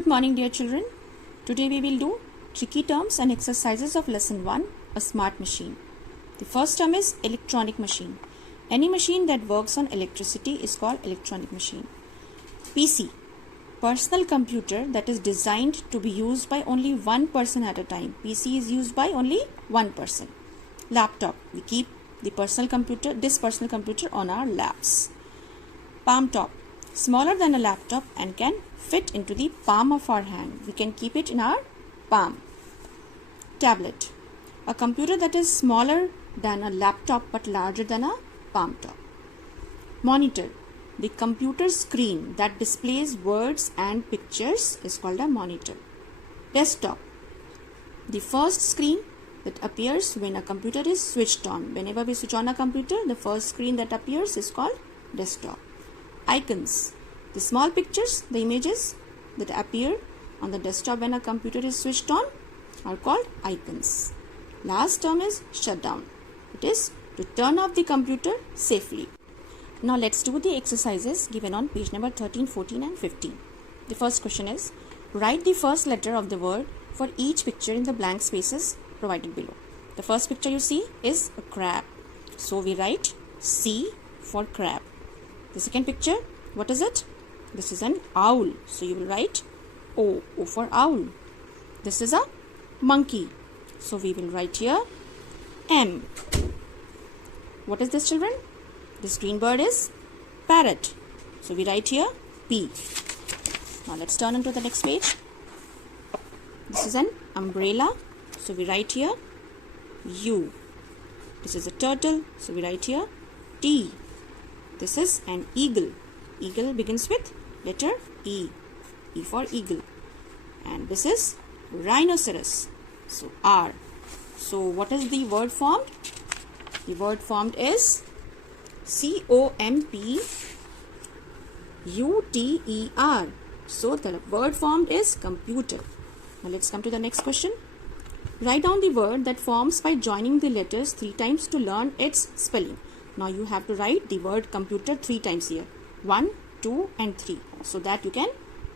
Good morning, dear children. Today we will do tricky terms and exercises of lesson 1, a smart machine. The first term is electronic machine. Any machine that works on electricity is called electronic machine. PC, personal computer that is designed to be used by only one person at a time. PC is used by only one person. Laptop, we keep this personal computer on our laps. Palm top, smaller than a laptop and can fit into the palm of our hand. We can keep it in our palm. Tablet, a computer that is smaller than a laptop but larger than a palm top. Monitor, the computer screen that displays words and pictures is called a monitor. Desktop, the first screen that appears when a computer is switched on. Whenever we switch on a computer, the first screen that appears is called desktop. Icons, the small pictures, the images that appear on the desktop when a computer is switched on are called icons. Last term is shutdown. It is to turn off the computer safely. Now let's do the exercises given on page number 13, 14 and 15. The first question is, write the first letter of the word for each picture in the blank spaces provided below. The first picture you see is a crab. So we write C for crab. The second picture, what is it? This is an owl. So you will write O for owl. This is a monkey. So we will write here M. What is this, children? This green bird is parrot. So we write here P. Now let's turn on to the next page. This is an umbrella. So we write here U. This is a turtle. So we write here T. This is an eagle. Eagle begins with letter E. E for eagle. And this is rhinoceros. So R. So what is the word formed? The word formed is COMPUTER. So the word formed is computer. Now let's come to the next question. Write down the word that forms by joining the letters 3 times to learn its spelling. Now you have to write the word computer 3 times here. 1, 2 and 3. So that you can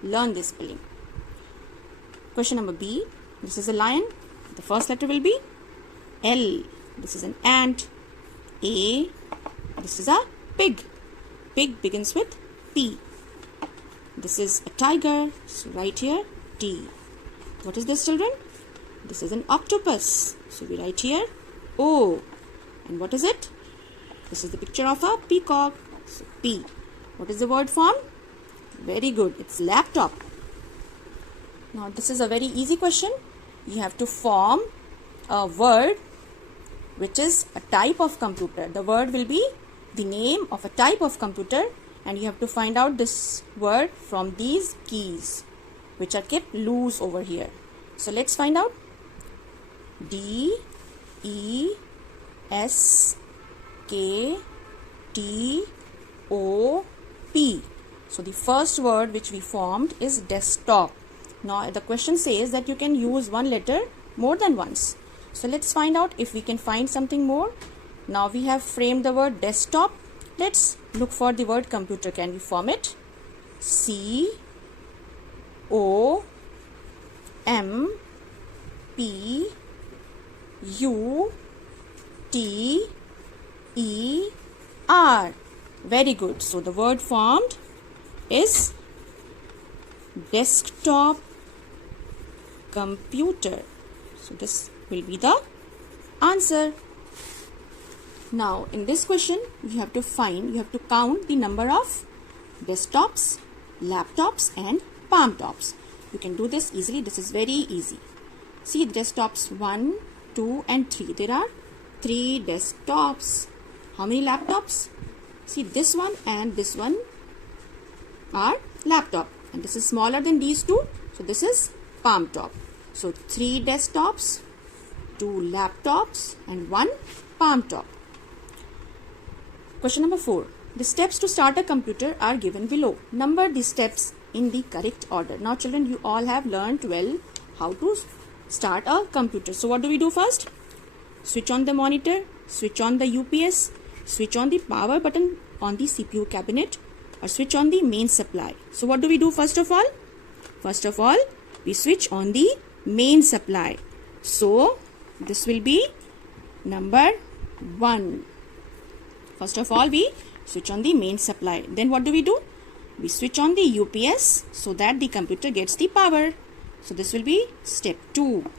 learn this spelling. Question number B. This is a lion. The first letter will be L. This is an ant. A. This is a pig. Pig begins with P. This is a tiger. So write here T. What is this, children? This is an octopus. So we write here O. And what is it? This is the picture of a peacock. So P. What is the word form? Very good. It's laptop. Now this is a very easy question. You have to form a word which is a type of computer. The word will be the name of a type of computer, and you have to find out this word from these keys which are kept loose over here. So let's find out. D, E, S, K, T, O, P. So the first word which we formed is desktop. Now the question says that you can use one letter more than once. So let's find out if we can find something more. Now we have framed the word desktop. Let's look for the word computer. Can we form it? C, O, M, P, U, T, E, R. Very good. So the word formed is desktop computer. So this will be the answer. Now in this question you have to count the number of desktops, laptops and palm tops. You can do this easily. This is very easy. See, desktops 1, 2 and 3. There are 3 desktops. How many laptops? See, this one and this one are laptop, and this is smaller than these two. So this is palm top. So 3 desktops, 2 laptops and 1 palm top. Question number 4. The steps to start a computer are given below. Number the steps in the correct order. Now children, you all have learned well how to start a computer. So what do we do first? Switch on the monitor, switch on the UPS, switch on the power button on the CPU cabinet, or switch on the main supply. So what do we do first of all? First of all, we switch on the main supply. So, this will be number 1. First of all, we switch on the main supply. Then what do? We switch on the UPS so that the computer gets the power. So, this will be step 2.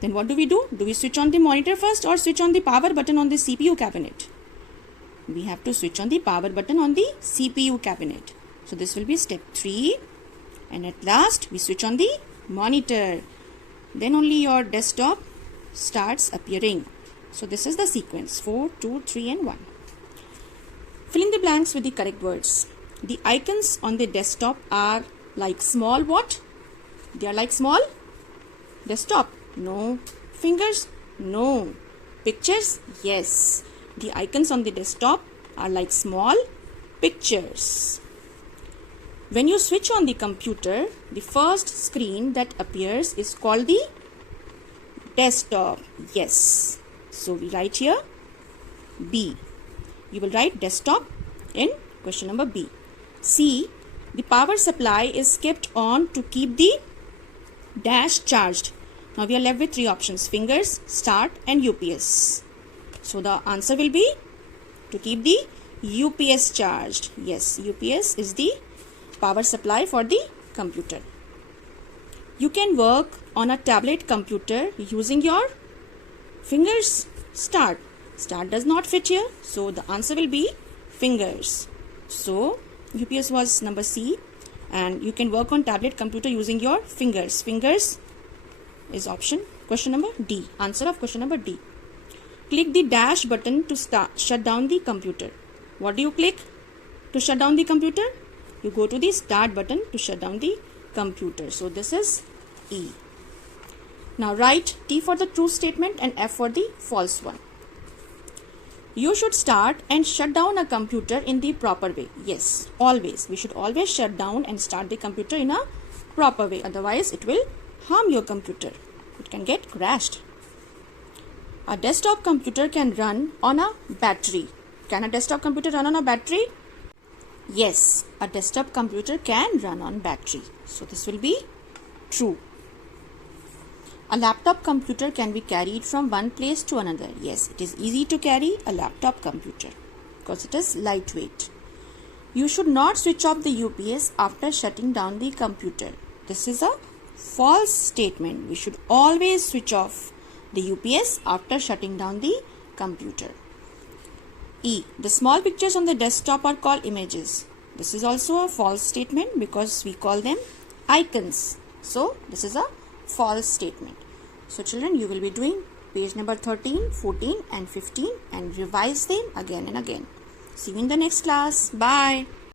Then what do? Do we switch on the monitor first or switch on the power button on the CPU cabinet? We have to switch on the power button on the CPU cabinet. So, this will be step 3. And at last, we switch on the monitor. Then only your desktop starts appearing. So, this is the sequence 4, 2, 3 and 1. Fill in the blanks with the correct words. The icons on the desktop are like small what? They are like small desktop. No. Fingers? No. Pictures? Yes. The icons on the desktop are like small pictures. When you switch on the computer, the first screen that appears is called the desktop. Yes. So we write here B. You will write desktop in question number B. C. The power supply is kept on to keep the dash charged. Now we are left with 3 options: fingers, start and UPS. So the answer will be to keep the UPS charged. Yes, UPS is the power supply for the computer. You can work on a tablet computer using your fingers. Start. Start does not fit here. So the answer will be fingers. So UPS was number C. And you can work on tablet computer using your fingers. Fingers is option question number D. Answer of question number D. Click the dash button to shut down the computer. What do you click to shut down the computer? You go to the start button to shut down the computer. So this is E. Now write T for the true statement and F for the false one. You should start and shut down a computer in the proper way. Yes, always. We should always shut down and start the computer in a proper way. Otherwise, it will harm your computer. It can get crashed. A desktop computer can run on a battery. Can a desktop computer run on a battery? Yes, a desktop computer can run on battery. So this will be true. A laptop computer can be carried from one place to another. Yes, it is easy to carry a laptop computer because it is lightweight. You should not switch off the UPS after shutting down the computer. This is a false statement. We should always switch off the UPS after shutting down the computer. E. The small pictures on the desktop are called images. This is also a false statement because we call them icons. So, this is a false statement. So, children, you will be doing page number 13, 14 and 15 and revise them again and again. See you in the next class. Bye.